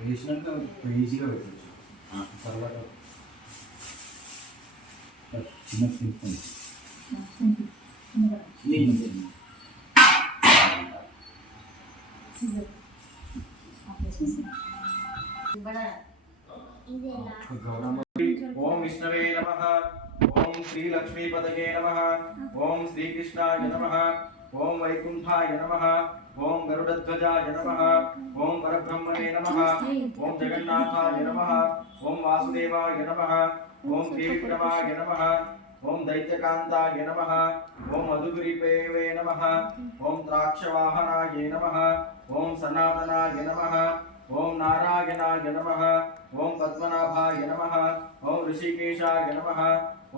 వేసినాక ఈజీగా పెట్టచ్చు తర్వాత చిన్న తీసుకొని ఓం విష్ణవే నమ ఓం శ్రీ లక్ష్మీపదయే నమ. ఓం శ్రీకృష్ణాయ నమ. ఓం వైకుంఠాయ నమ ఓం గరుడధ్వజాయ నమ ఓం పరబ్రహ్మణే నమ ఓం జగన్నాథాయ నమ ఓం వాసుదేవాయ నమ ఓం శ్రీవిక్రమాయ నమ ఓం దైత్యకాంతాయ నమ ఓం మధుగిరిపేవే నమ ఓం ద్రాక్షవాహనాయ నమ ఓం సనాతనాయ నమ ఓం నారాయణాయ నమ ఓం పద్మనాభాయ నమ ఓం ఋషికేశాయ నమ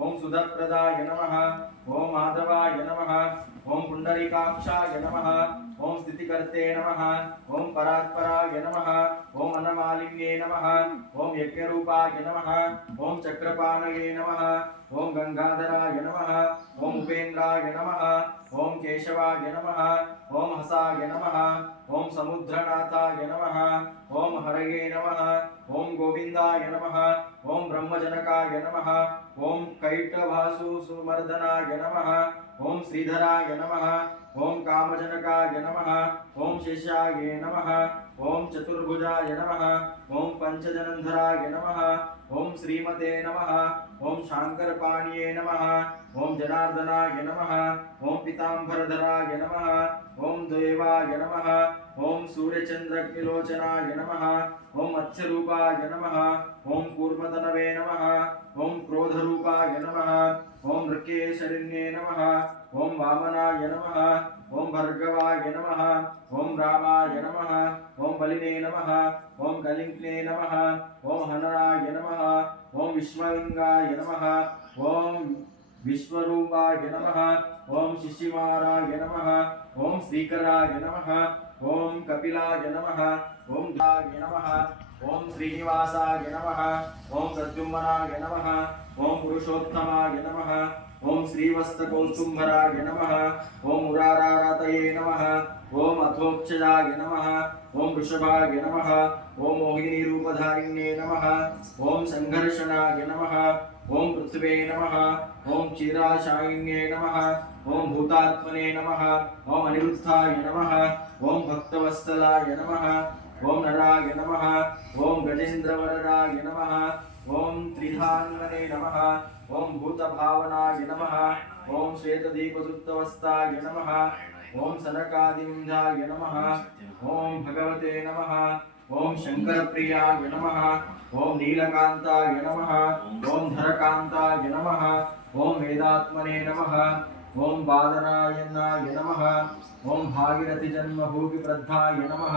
ओम सुधप्रदाय नमः ओम माधवाय नमः ओम पुंडरीकाक्षाय नमः ओम स्थितिकर्ते नमः ओम परात्पराय नमः ओम अन्नमालिन्ये नमः ओम यज्ञरूपाय नमः ओम चक्रपाणये नमः ओम गंगाधराय नमः ओम उपेन्द्राय नमः ओम केशवाय नमः ओम हसाय नमः ओम समुद्रनाथाय नमः ओम हरये नमः ओम गोविंदाय नमः ओम ब्रह्मजनकाय नमः ओम कैटभासु सुमर्दनाय नमः ओम श्रीधराय नमः ओम कामजनकाय नमः ओम शिष्याय नमः ओम चतुर्भुजाय नमः ओम पंचजनंधराय नमः ओम श्रीमते नमः ओम शांकरपाणिये नमः ओम जनार्दनाय नमः ओम पीतांबरधराय नमः ओम देवाय नमः ओम सूर्यचंद्रकिलोचनाय नमः ओम मत्स्यरूपाय नमः ओम कूर्मतनवे नमः ఓం క్రోధరూపాయ నమ ఓం ఋకేశరిణ్యే నమ ఓం వామనాయ నమ ఓం భర్గవాయ నమ ఓం రామాయ నమ ఓం బలినే నమ ఓం కలింగ్నే నమ ఓం హనరాయ నమ ఓం విశ్వలింగాయ నమ ఓం విశ్వరూపాయ నమ ఓం శిశిమారాయ నమ ఓం శ్రీకరాయ నమ ఓం కపిలాయ నమ ఓం దాయ నమ ఓం శ్రీనివాసాయ నమ ఓం ओम प्रद्युम्नाय नम ओं पुरुषोत्तमाय नम ओं श्रीवस्तकौस्तुम्भराय नम ओं मुरारारातये नम ओं अथोक्षजाय नम ओं वृषभाय नम ओं मोहिनीरूपधारिण्ये नम ओं संघर्षणाय नम ओं पृथ्वे नम ओं क्षीराशाइण्ये नम ओं भूतात्मने नम ओं अनिरुद्धाय नम ओं भक्तवत्सलाय नम ओम नराय नम ओं गजेन्द्रवरराय नम ओं त्रिधान्वने नम ओं भूतभावनाय नम ओं श्वेतदीपसुप्तवस्ताय नम ओं सनकादिन्धाय नम ओं भगवते ओं शंकर शङ्करप्रियाय नम ओं नीलकान्ताय नम ओं धरकान्ताय नम ओं वेदात्मने नम ಓಂ ಬಾದರಾಯ ನಮಃ. ಓಂ ಭಾಗಿರಥಿ ಜನ್ಮ ಭೂಮಿ ಪ್ರದ್ಧಾಯ ನಮಃ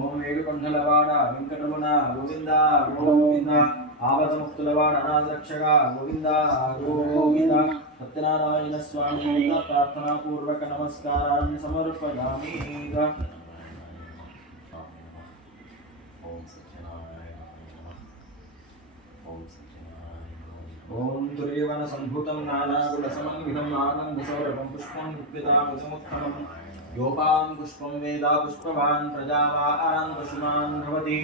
ಓಂ ಏಳುಕೊಂಡಲವಾಡ ವೆಂಕಟರಮಣ, ಗೋವಿಂದ ಗೋವಿಂದ. ಆವದ ಮುಕ್ತುಲವಾಡ ಅನಾಥರಕ್ಷಕ ಗೋವಿಂದ ಗೋವಿಂದ. ಸತ್ಯನಾರಾಯಣ ಸ್ವಾಮಿ, ಪ್ರಾರ್ಥನಾ ಪೂರ್ವಕ ನಮಸ್ಕಾರ ಸಮರ್ಪಯಾಮಿ ಈಗ ಓಂ ಸತ್ಯನಾರಾಯಣ ಓಂ ओम तुर्यवन संभूतं नानागुणसमन्वितं आनन्दसौरभं पुष्पं गुप्यतापसमुत्तमं योपां पुष्पं वेदा पुष्पवान् प्रजावान् पशुमान् भवति।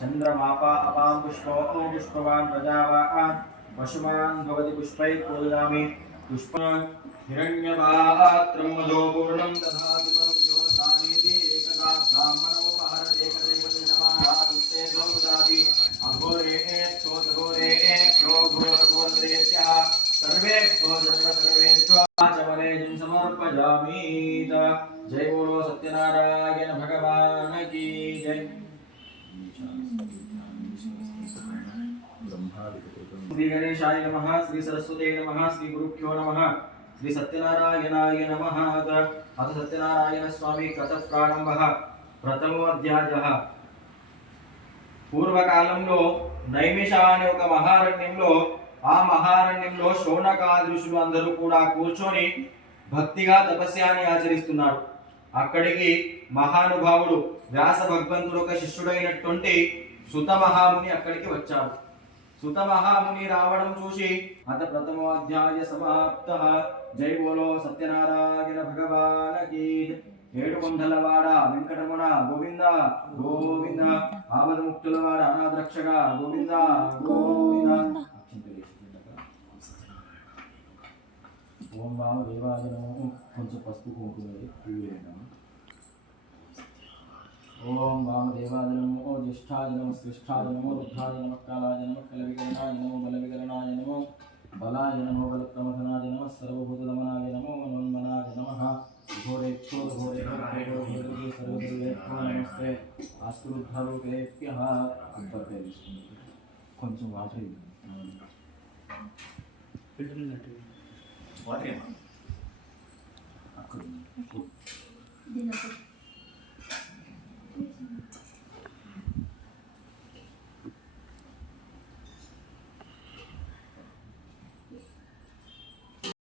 चन्द्रमापा अपां पुष्पो पुष्पवान्, प्रजावान् पशुमान् भवति पुष्पैः पूजयामि पुष्प हिरण्यपात्रं तथा సమర్పయామి జై బోలో సత్యనారాయణ భగవాన్ కీ జై. శ్రీ గణేశాయ నమ శ్రీ సరస్వతే నమ శ్రీ గురుభ్యో నమ శ్రీ సత్యనారాయణాయ నమ. అథ సత్యనారాయణ స్వామి కథ ప్రారంభ ప్రథమోధ్యాయ పూర్వకాలంలో నైమిష అనే ఒక మహారణ్యంలో ఆ మహారణ్యంలో శౌనకాదృశులు అందరూ కూడా కూర్చొని భక్తిగా తపస్యాన్ని ఆచరిస్తున్నారు. అక్కడికి మహానుభావుడు వ్యాస భగవంతుడు ఒక శిష్యుడైనటువంటి సుత మహాముని అక్కడికి వచ్చాడు. సుత మహాముని రావడం చూసి అత ప్రథమోధ్యాయ సమాప్త జై బోలో సత్యనారాయణ భగవానకి ఏడు కొండలవాడ వెంకటమున గోవింద గోవింద. ఆపద ముక్తులవాడ అనాథరక్షగా గోవింద గోవింద. ఓం వామ దేవాదనము కొంచెం పసుపు కుంకుమే వేసి ఓం వామదేవాయ నమో జ్యేష్ఠాయ నమో శ్రేష్ఠాయ నమో రుద్ధాయ నమ కాలాయ నమ కలవికరణాయ నమో బలవికరణాయ నమో బలాయ నమో బలప్రమథనాయ నమ ఘోరేక్షో ఘోరేక్షో సర్వదేవేక్షో నమస్తే. అస్తురుద్ధరూపేభ్య కొంచెం వాటర్ ఇవ్వండి. వాటర్ ఏమా అక్కడ ఉంది. దీని